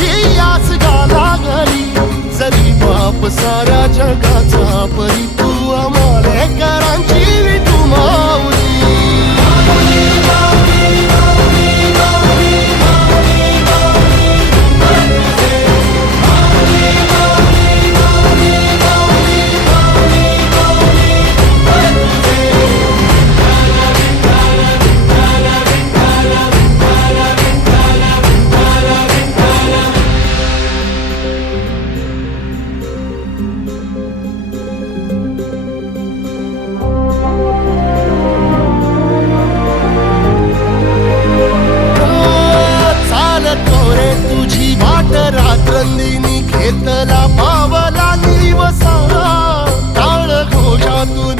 माझी याच घरी. जरी बाप साऱ्या जगाचा परी पावला निवसा. काळ घोषातून